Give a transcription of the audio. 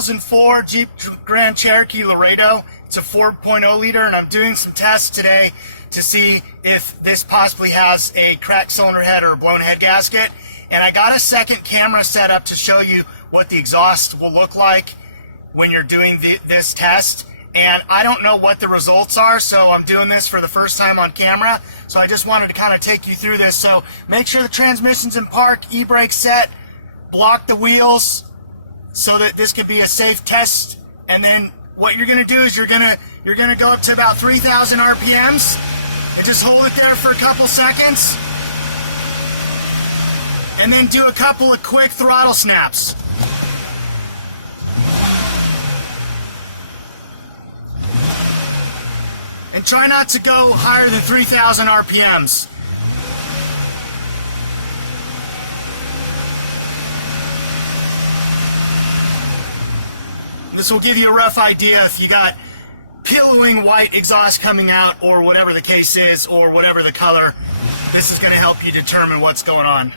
2004 Jeep Grand Cherokee Laredo. It's a 4.0 liter, and I'm doing some tests today to see if this possibly has a cracked cylinder head or a blown head gasket. And I got a second camera set up to show you what the exhaust will look like when you're doing this test. And I don't know what the results are, so I'm doing this for the first time on camera. So I just wanted to kind of take you through this. So make sure the transmission's in park, e-brake set, block the wheels so that this could be a safe test. And then what you're gonna do is you're gonna go up to about 3,000 RPMs and just hold it there for a couple seconds. And then do a couple of quick throttle snaps. And try not to go higher than 3,000 RPMs. This will give you a rough idea if you got pillowing white exhaust coming out, or whatever the case is, or whatever the color. This is going to help you determine what's going on.